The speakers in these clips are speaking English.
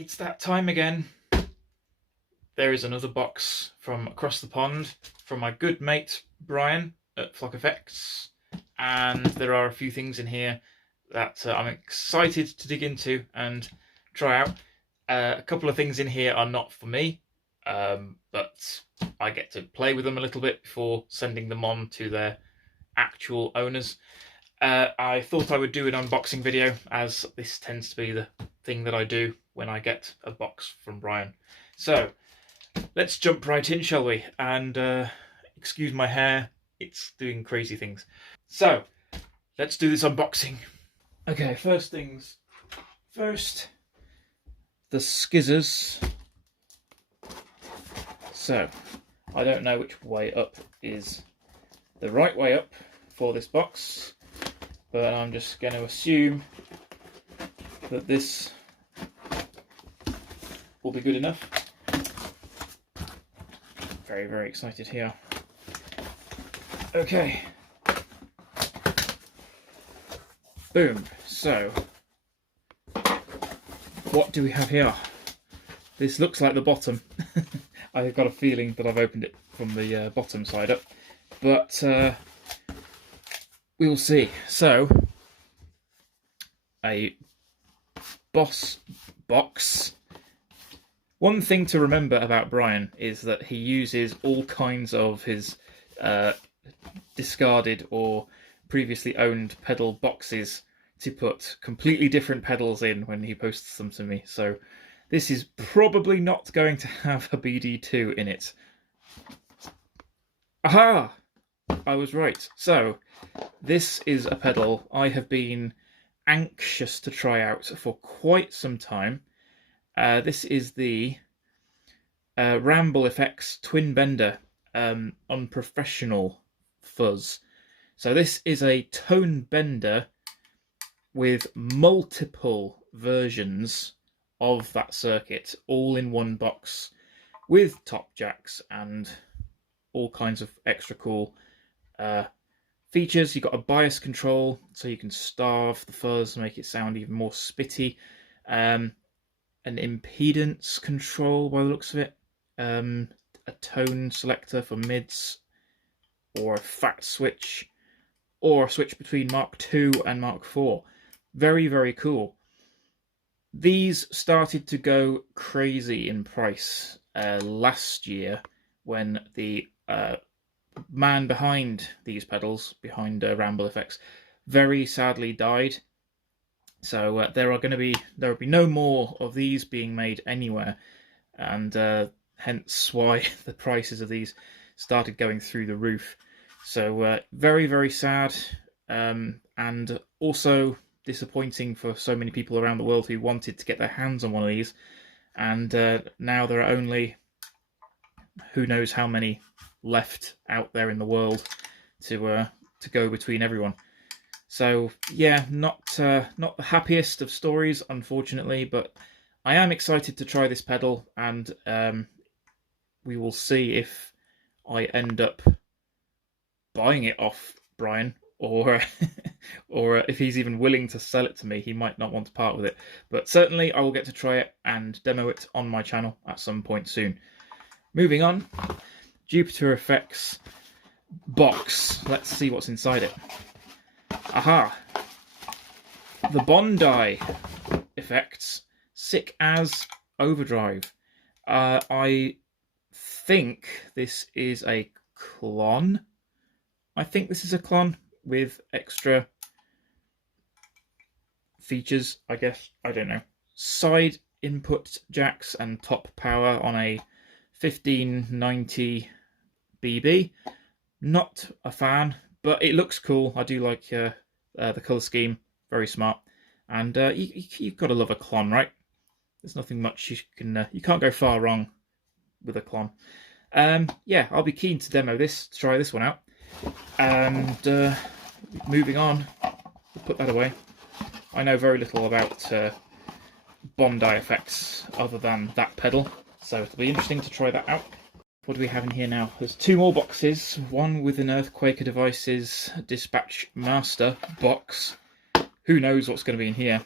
It's that time again. There is another box from across the pond from my good mate Brian at Flock Effects, and there are a few things in here that I'm excited to dig into and try out. A couple of things in here are not for me, but I get to play with them a little bit before sending them on to their actual owners. I thought I would do an unboxing video, as this tends to be the thing that I do when I get a box from Brian. So let's jump right in, shall we? And excuse my hair, it's doing crazy things. So let's do this unboxing. Okay, first things first, the skizzers. So I don't know which way up is the right way up for this box, but I'm just going to assume that this will be good enough. Very, very excited here. Okay. Boom. So, what do we have here? This looks like the bottom. I've got a feeling that I've opened it from the bottom side up, but we will see. So, a boss box. One thing to remember about Brian is that he uses all kinds of his discarded or previously owned pedal boxes to put completely different pedals in when he posts them to me. So this is probably not going to have a BD2 in it. Aha! I was right. So this is a pedal I have been anxious to try out for quite some time. This is the Ramble Effects Twin Bender Unprofessional Fuzz. So this is a tone bender with multiple versions of that circuit, all in one box, with top jacks and all kinds of extra cool features. You've got a bias control, so you can starve the fuzz, make it sound even more spitty. An impedance control by the looks of it, a tone selector for mids, or a fat switch, or a switch between Mark II and Mark IV. Very, very cool. These started to go crazy in price last year when the man behind these pedals, behind Ramble Effects, very sadly died. So there will be no more of these being made anywhere, and hence why the prices of these started going through the roof. So very, very sad, and also disappointing for so many people around the world who wanted to get their hands on one of these. And now there are only who knows how many left out there in the world to go between everyone. So yeah, not the happiest of stories, unfortunately, but I am excited to try this pedal, and we will see if I end up buying it off Brian, or or if he's even willing to sell it to me. He might not want to part with it, but certainly I will get to try it and demo it on my channel at some point soon. Moving on, Jupiter Effects box. Let's see what's inside it. Aha! The Bondi Effects Sick As Overdrive. I think this is a clon. I think this is a clon with extra features, I guess. I don't know. Side input jacks and top power on a 1590 BB. Not a fan, but it looks cool. I do like the colour scheme. Very smart. And you've got to love a clon, right? There's nothing much you can't go far wrong with a clon. Yeah, I'll be keen to demo this, to try this one out. And moving on, we'll put that away. I know very little about Bondi Effects other than that pedal, so it'll be interesting to try that out. What do we have in here now? There's two more boxes, one with an Earthquaker Devices Dispatch Master box. Who knows what's going to be in here?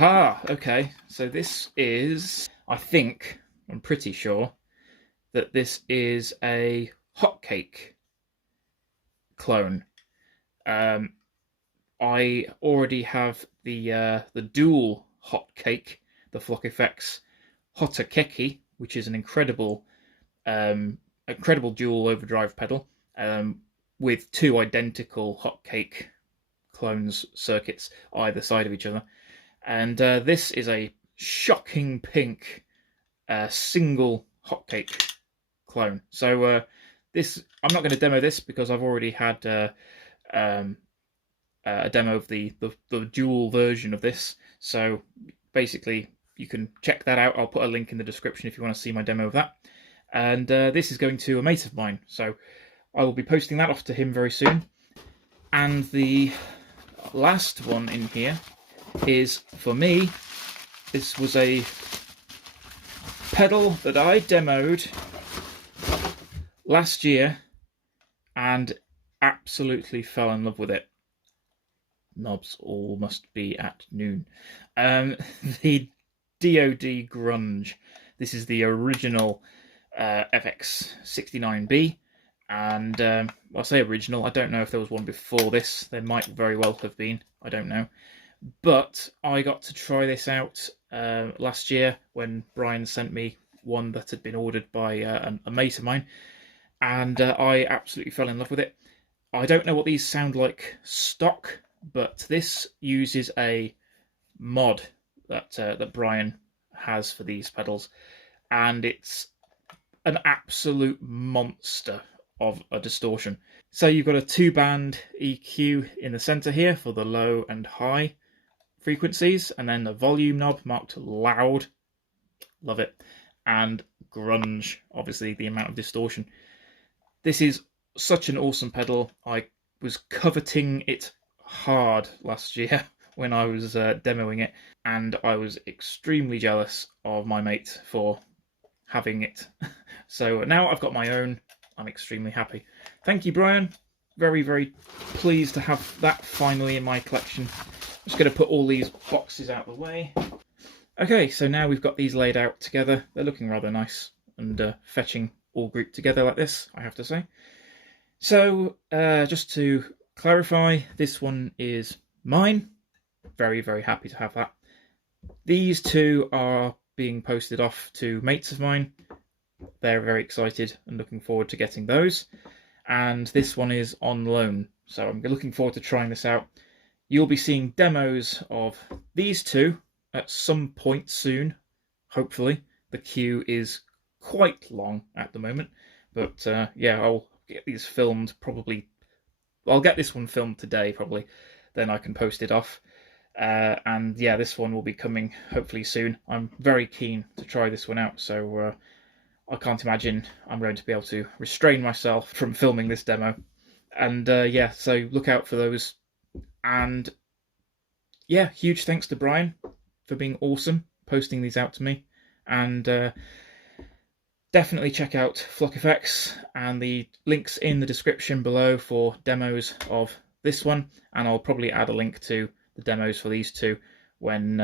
Aha, okay. So this is, I'm pretty sure, that this is a Hottokēki clone. I already have the dual Hottokēki, the Flock Effects Hottokēki, which is an incredible dual overdrive pedal with two identical Hottokēki clones circuits either side of each other. And this is a shocking pink single Hottokēki clone. So this, I'm not going to demo this because I've already had a demo of the dual version of this. So basically, you can check that out. I'll put a link in the description if you want to see my demo of that. And this is going to a mate of mine, so I will be posting that off to him very soon. And the last one in here is, for me, this was a pedal that I demoed last year and absolutely fell in love with it. Knobs all must be at noon. The DOD Grunge. This is the original FX69B, and I say original, I don't know if there was one before this. There might very well have been, I don't know. But I got to try this out last year when Brian sent me one that had been ordered by a mate of mine, and I absolutely fell in love with it. I don't know what these sound like stock, but this uses a mod that Brian has for these pedals, and it's an absolute monster of a distortion. So you've got a 2-band EQ in the center here for the low and high frequencies, and then a volume knob marked loud, love it, and grunge, obviously the amount of distortion. This is such an awesome pedal. I was coveting it hard last year when I was demoing it, and I was extremely jealous of my mate for having it. So now I've got my own. I'm extremely happy. Thank you, Brian. Very, very pleased to have that finally in my collection. I'm just going to put all these boxes out of the way. Okay, so now we've got these laid out together. They're looking rather nice and fetching all grouped together like this, I have to say. So just to clarify, this one is mine. Very, very happy to have that. These two are being posted off to mates of mine. They're very excited and looking forward to getting those. And this one is on loan, so I'm looking forward to trying this out. You'll be seeing demos of these two at some point soon, hopefully. The queue is quite long at the moment, but yeah, I'll get these filmed probably. I'll get this one filmed today probably, then I can post it off. And yeah, this one will be coming hopefully soon. I'm very keen to try this one out, so I can't imagine I'm going to be able to restrain myself from filming this demo. And yeah, so look out for those. And yeah, huge thanks to Brian for being awesome, posting these out to me. And definitely check out Flock Effects, and the links in the description below for demos of this one. And I'll probably add a link to the demos for these two when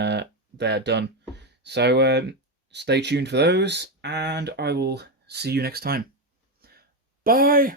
they're done. So stay tuned for those, and I will see you next time. Bye!